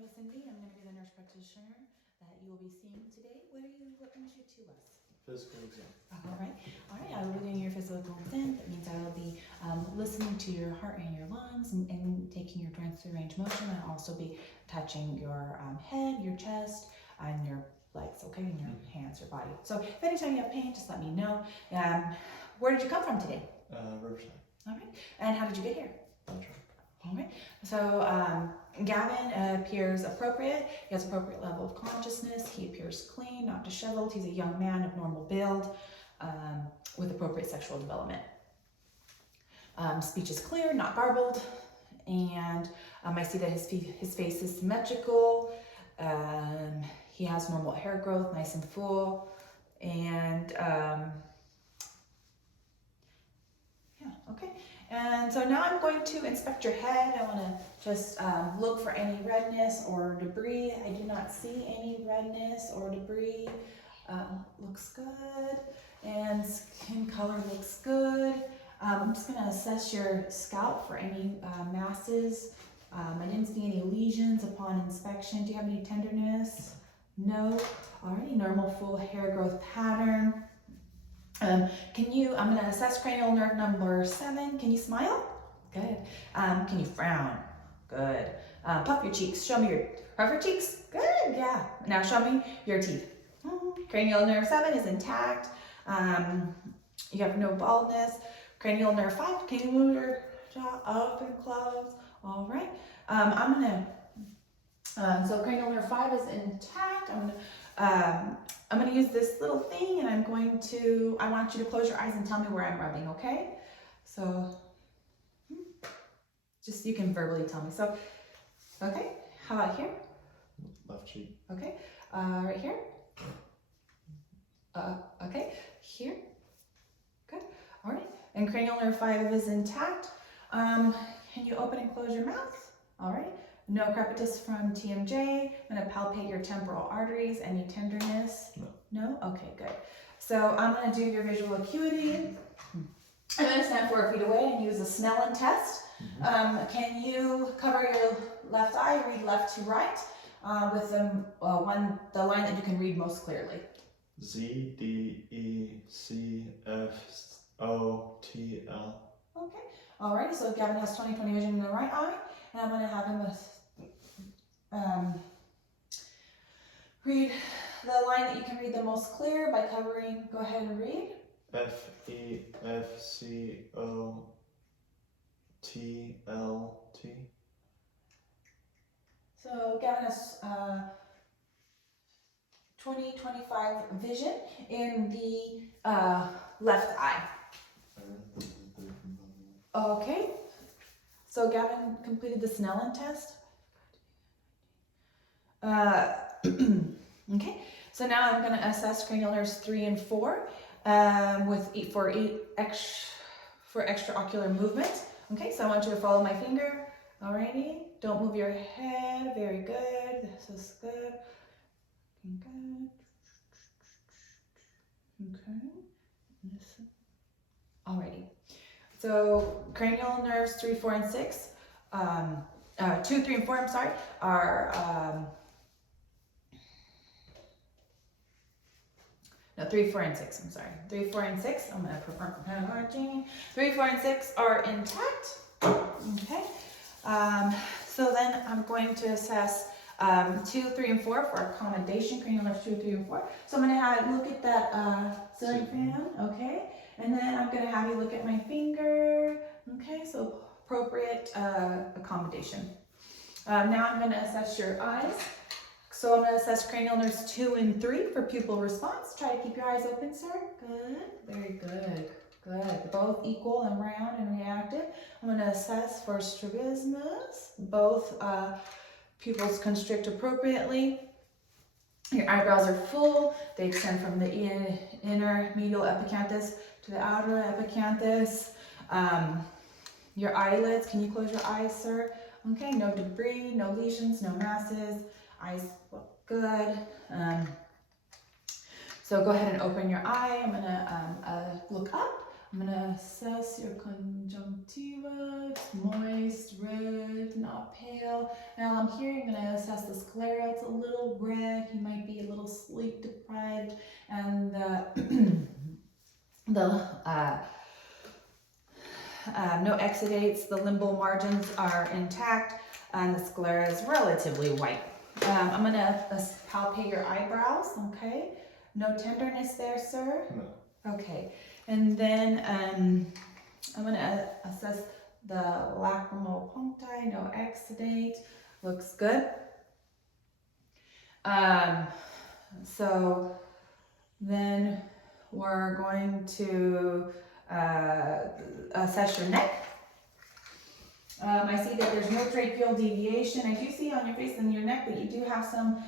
name is Cindy. I'm going to be the nurse practitioner that you will be seeing today. What are you looking to shoot to us? Physical exam. All right. I will be doing your physical exam. That means I will be listening to your heart and your lungs and taking your joints through range of motion. I'll also be touching your head, your chest, and your legs, okay, and your hands, your body. So if anytime you have pain, just let me know. Where did you come from today? Riverside. All right. And how did you get here? Metro. All right. So Gavin appears appropriate. He has appropriate level of consciousness. He appears clean, not disheveled. He's a young man of normal build with appropriate sexual development. Speech is clear, not garbled. And I see that his face is symmetrical. He has normal hair growth, nice and full. And yeah, okay. And so now I'm going to inspect your head. I want to just look for any redness or debris. I do not see any redness or debris. Looks good. And skin color looks good. I'm just going to assess your scalp for any masses. I didn't see any lesions upon inspection. Do you have any tenderness? No. Alrighty, normal full hair growth pattern. I'm going to assess cranial nerve number 7. Can you smile? Good. Can you frown? Good. Puff your cheeks. Show me puff your cheeks. Good, yeah. Now show me your teeth. Cranial nerve 7 is intact. You have no baldness. Cranial nerve 5, can you move your jaw up and close? All right. So cranial nerve 5 is intact. I'm going to use this little thing and I want you to close your eyes and tell me where I'm rubbing, okay? So, just you can verbally tell me. So, okay, how about here? Left cheek. Okay, right here? Okay, here? Good, all right. And cranial nerve 5 is intact. Can you open and close your mouth? All right. No crepitus from TMJ. I'm going to palpate your temporal arteries. Any tenderness? No. No? Okay, good. So I'm going to do your visual acuity. I'm going to stand 4 feet away and use a Snellen test. Can you cover your left eye, read left to right with the line that you can read most clearly? Z, D, E, C, F, O, T, L. Okay. Alrighty, so Gavin has 20/20 vision in the right eye. And I'm going to have him read the line that you can read the most clear by covering. Go ahead and read. F, E, F, C, O, T, L, T. So Gavin has 20/25 vision in the left eye. Okay. So Gavin completed the Snellen test. Okay, so now I'm going to assess cranial nerves 3 and 4 for extraocular movement. Okay, so I want you to follow my finger. Alrighty, don't move your head. Very good. This is good. Good. Okay. Alrighty. So cranial nerves 3, 4, and 6, 2, 3, and 4, I'm sorry, are, no, 3, 4, and 6, I'm sorry. 3, 4, and 6, I'm going to perform 3, 4, and 6 are intact. Okay. So then I'm going to assess 2, 3, and 4 for accommodation, cranial nerves 2, 3, and 4. So I'm going to have look at that ceiling fan, okay? And then I'm going to have you look at my finger. Okay, so appropriate accommodation. Now I'm going to assess your eyes. So I'm going to assess cranial nerves 2 and 3 for pupil response. Try to keep your eyes open, sir. Good. Very good. Good. Both equal and round and reactive. I'm going to assess for strabismus. Both pupils constrict appropriately. Your eyebrows are full. They extend from the inner medial epicanthalus to the outer epicanthalus. Your eyelids, can you close your eyes, sir? Okay, no debris, no lesions, no masses. Eyes look good. So go ahead and open your eye. I'm gonna look up. I'm gonna assess your conjunctiva. It's moist, red, not pale. Now I'm here, I'm gonna assess the sclera. It's a little red. He might be a little sleep deprived. And no exudates. The limbal margins are intact, and the sclera is relatively white. I'm gonna palpate your eyebrows, okay? No tenderness there, sir? No. Okay, and then I'm gonna assess the lacrimal puncti, no exudate, looks good. So then we're going to assess your neck. I see that there's no tracheal deviation. I do see on your face and your neck that you do have some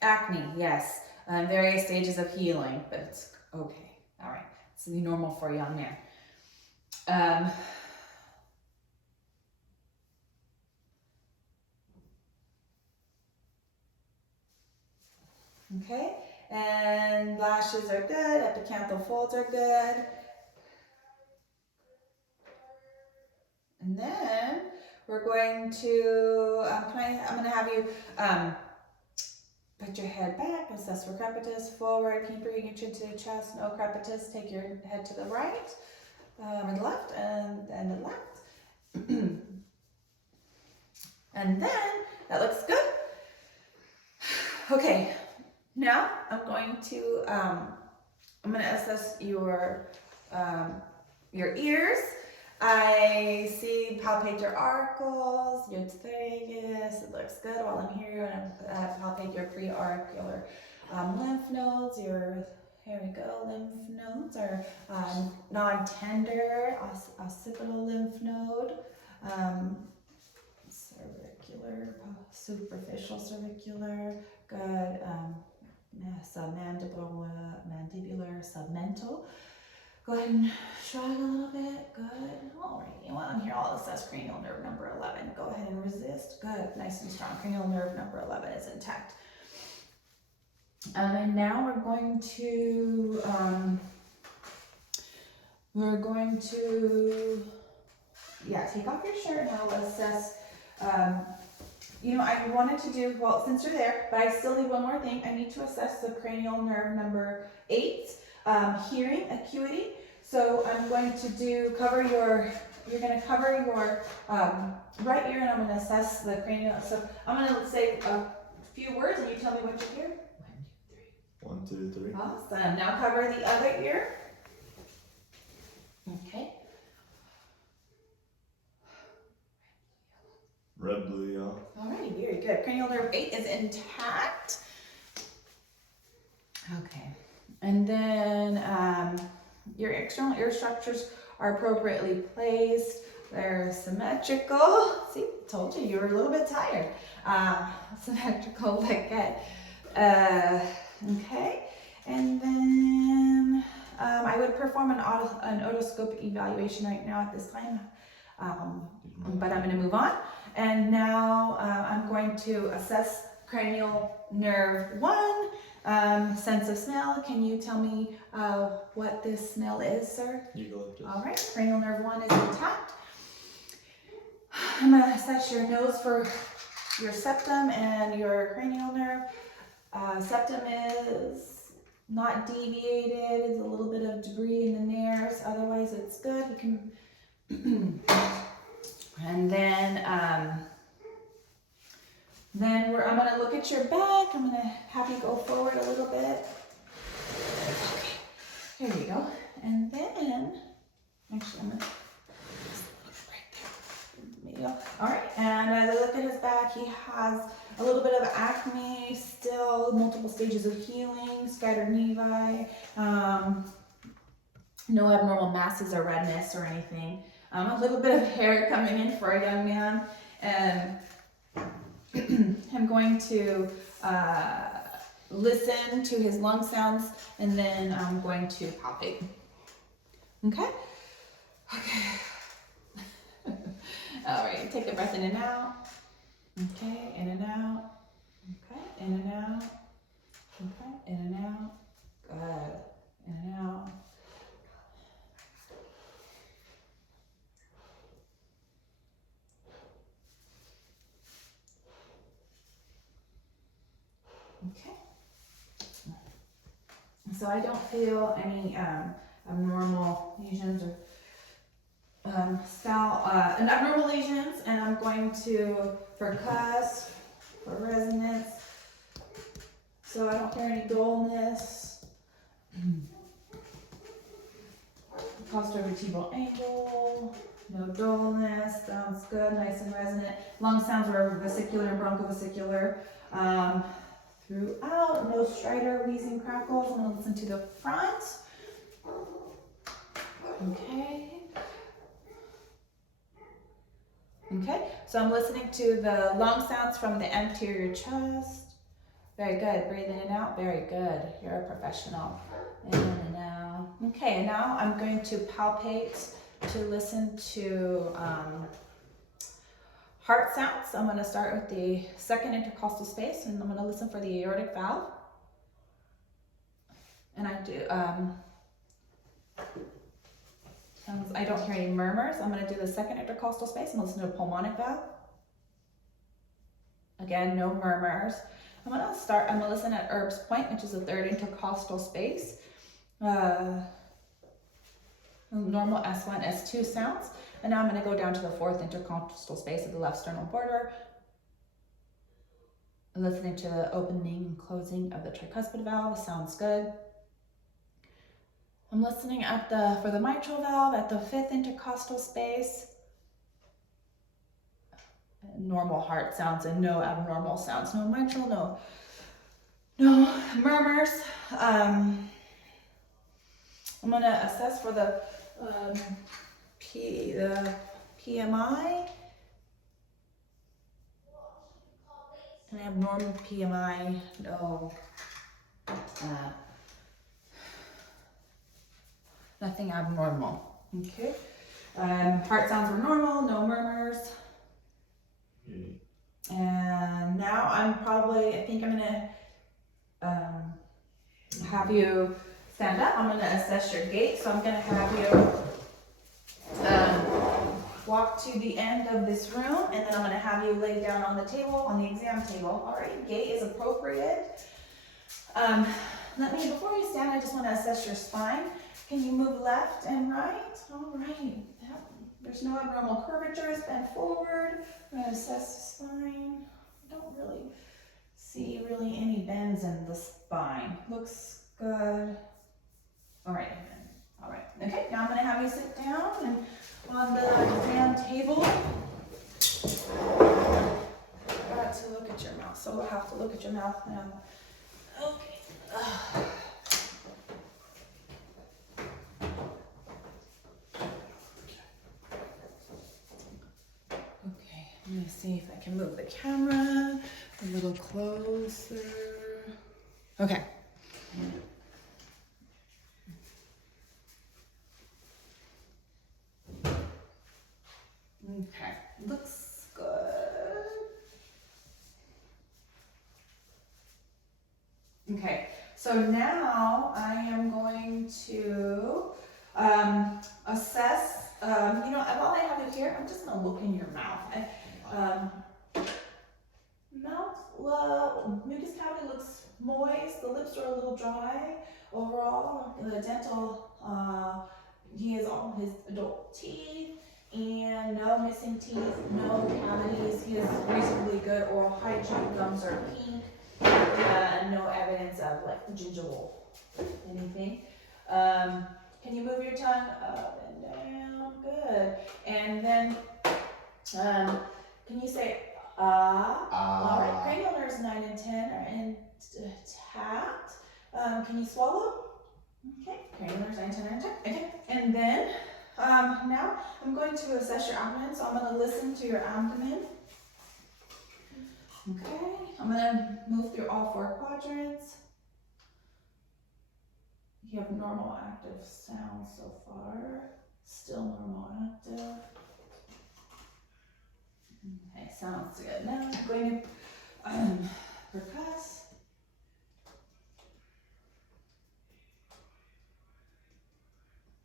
acne, yes, various stages of healing, but it's okay. All right, it's normal for a young man. Okay, and lashes are good, epicanthal folds are good. And then we're going to, I'm going to have you put your head back, assess for crepitus, forward, keep bringing your chin to your chest, no crepitus, take your head to the right, and the left, and the left. And then, that looks good. Okay, now I'm going to assess your ears. I see palpate your arcals, your tragus, it looks good. While I'm here, I'm going to palpate your preauricular lymph nodes. Here we go, lymph nodes are non-tender, occipital lymph node, cervicular, superficial cervicular, good, mandibular, submental. Go ahead and shrug a little bit. Good. Alrighty. While I'm here, I'll assess cranial nerve number 11. Go ahead and resist. Good. Nice and strong. Cranial nerve number 11 is intact. And now we're going to take off your shirt and I'll assess. I wanted to do, well, since you're there, but I still need one more thing. I need to assess the cranial nerve number 8. Hearing acuity. So I'm going to you're going to cover your right ear and I'm going to assess the cranial. So I'm going to say a few words and you tell me what you hear. 1, 2, 3. Awesome. Now cover the other ear. Okay. Red, blue, yellow. Alrighty, very good. Cranial nerve 8 is intact. Okay. And then your external ear structures are appropriately placed. They're symmetrical. See, told you were a little bit tired. Symmetrical like that. Okay. And then I would perform an otoscope evaluation right now at this time. But I'm going to move on. And now I'm going to assess cranial nerve 1. Sense of smell. Can you tell me what this smell is, sir? Eucalyptus. All right. Cranial nerve 1 is intact. I'm going to assess your nose for your septum and your cranial nerve. Septum is not deviated. There's a little bit of debris in the nares. Otherwise, it's good. You can. And then I'm going to look at your back. I'm going to have you go forward a little bit. Okay, here you go. And then, actually, I'm going to right there. All right, and as I look at his back, he has a little bit of acne, still multiple stages of healing, scattered nevi, no abnormal masses or redness or anything. A little bit of hair coming in for a young man, and I'm going to listen to his lung sounds, and then I'm going to palpate. Okay? Okay. All right, take a breath in and out. Okay, in and out. Okay, in and out. Okay, in and out. Good. In and out. Okay. So I don't feel any abnormal lesions or abnormal lesions, and I'm going to percuss for resonance. So I don't hear any dullness. Costovertebral angle, no dullness, sounds good, nice and resonant. Lung sounds are vesicular and bronchovesicular. Throughout, no stridor, wheezing, crackles. I'm gonna listen to the front. Okay. Okay, so I'm listening to the lung sounds from the anterior chest. Very good, breathe in and out, very good. You're a professional. In and out. Okay, and now I'm going to palpate to listen to heart sounds. I'm going to start with the second intercostal space, and I'm going to listen for the aortic valve. And I do, I don't hear any murmurs. I'm going to do the second intercostal space and listen to the pulmonic valve. Again, no murmurs. I'm going to listen at Erb's point, which is the third intercostal space. Normal S1, S2 sounds. And now I'm going to go down to the fourth intercostal space of the left sternal border. I'm listening to the opening and closing of the tricuspid valve. Sounds good. I'm listening for the mitral valve at the fifth intercostal space. Normal heart sounds and no abnormal sounds. No mitral, no murmurs. I'm going to assess for the PMI. And I have normal PMI, no, nothing abnormal. Okay. Heart sounds were normal, no murmurs. And now I think I'm gonna have you stand up. I'm gonna assess your gait. So I'm gonna have you walk to the end of this room, and then I'm gonna have you lay down on the table, on the exam table. All right, gait is appropriate. Before you stand, I just wanna assess your spine. Can you move left and right? All right. There's no abnormal curvatures. Bend forward. I'm going to assess the spine. I don't really see any bends in the spine. Looks good. All right. All right. Okay. Now I'm going to have you sit down and on the exam table. I've got to look at your mouth, so we'll have to look at your mouth now. Okay. I'm going to see if I can move the camera a little closer. Okay. Okay, looks good. Okay, so now I am going to assess, while I have you here, I'm just going to look in your mouth. Mucus cavity looks moist, the lips are a little dry. Overall, the dental, he has all his adult teeth and no missing teeth, no cavities. He has reasonably good oral hygiene, gums are pink, no evidence of like gingival anything. Can you move your tongue up and down? Good. And then, can you say all right, cranial nerves 9 and 10 are intact. Can you swallow? Okay, cranial nerves 9 and 10 are intact. Okay, and then now I'm going to assess your abdomen. So I'm going to listen to your abdomen. Okay, I'm going to move through all 4 quadrants. You have normal active sound so far. Still normal active. Okay, sounds good. Now I'm going to percuss.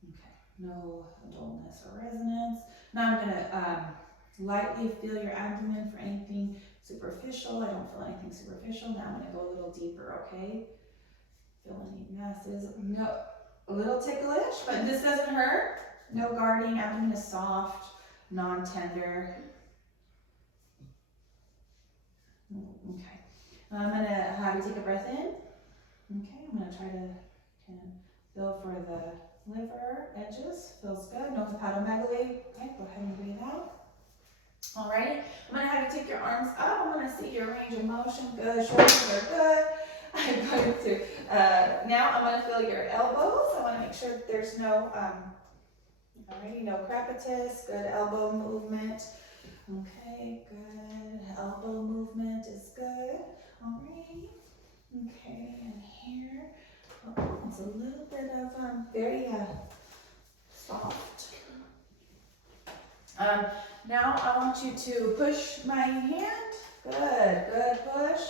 Okay, no dullness or resonance. Now I'm gonna lightly feel your abdomen for anything superficial. I don't feel anything superficial. Now I'm gonna go a little deeper, okay? Feel any masses. No, a little ticklish, but this doesn't hurt. No guarding, abdomen is soft, non-tender. Okay, I'm gonna have you take a breath in. Okay, I'm gonna try to kind of feel for the liver edges. Feels good. No hepatomegaly. Okay, go ahead and breathe out. Alrighty, I'm gonna have you take your arms up. I'm gonna see your range of motion. Good, shoulders are good. I'm going to, now I'm gonna feel your elbows. I wanna make sure that there's no, alrighty, no crepitus. Good elbow movement. Okay, good. Elbow movement is good. Alrighty. Okay, and here, oh, it's a little bit of very soft. Now I want you to push my hand. Good, good. Push,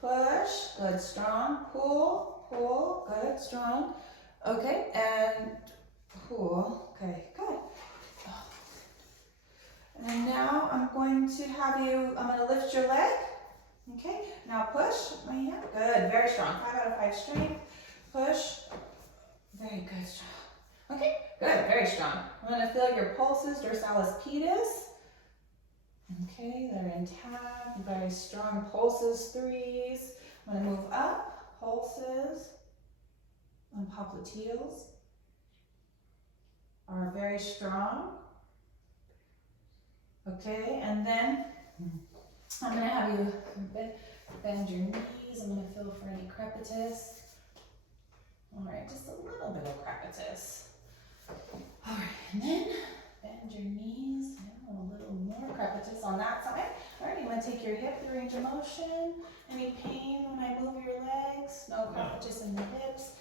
push. Good, strong. Pull, pull. Good, strong. Okay, and pull. Okay, good. And now I'm going to have you, I'm going to lift your leg. Okay, now push my hand. Good, very strong. 5 out of 5 strength. Push. Very good, strong. Okay, good, very strong. I'm going to feel your pulses, dorsalis, pedis. Okay, they're intact. Very strong pulses, 3s. I'm going to move up. Pulses and popliteals are very strong. Okay, and then I'm going to have you bend your knees. I'm going to feel for any crepitus. All right, just a little bit of crepitus. All right, and then bend your knees. Yeah, a little more crepitus on that side. All right, you want to take your hip, the range of motion. Any pain when I move your legs? No crepitus in the hips.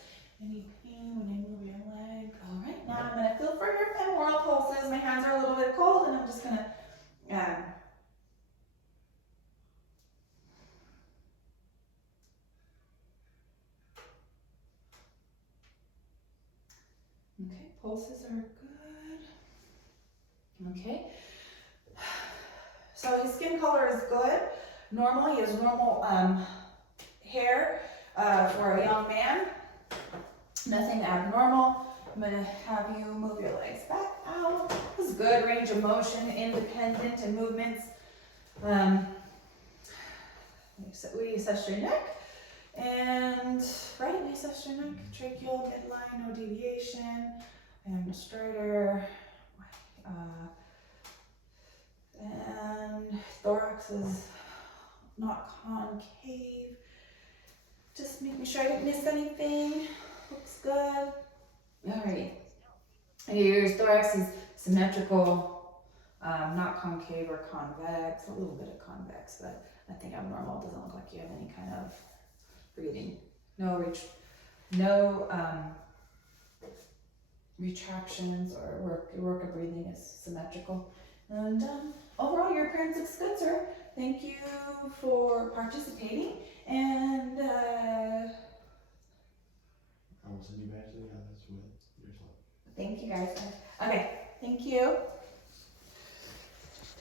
Any pain when I move your leg? All right, now I'm going to feel for your temporal pulses. My hands are a little bit cold, and I'm just going to okay, pulses are good. Okay. So his skin color is good. Normally, he has normal hair for a young man. Nothing abnormal. I'm going to have you move your legs back out. This is good range of motion, independent in movements. We assess your neck. And right, we assess your neck. Tracheal, midline, no deviation. And straighter. And thorax is not concave. Just making sure I didn't miss anything. Looks good. Alright. Your thorax is symmetrical, not concave or convex. A little bit of convex, but nothing abnormal. Doesn't look like you have any kind of breathing. No retractions or your work of breathing is symmetrical. And overall, your appearance looks good, sir. Thank you for participating. And I will send you back to the others with yourself. thank you, guys. Okay, thank you.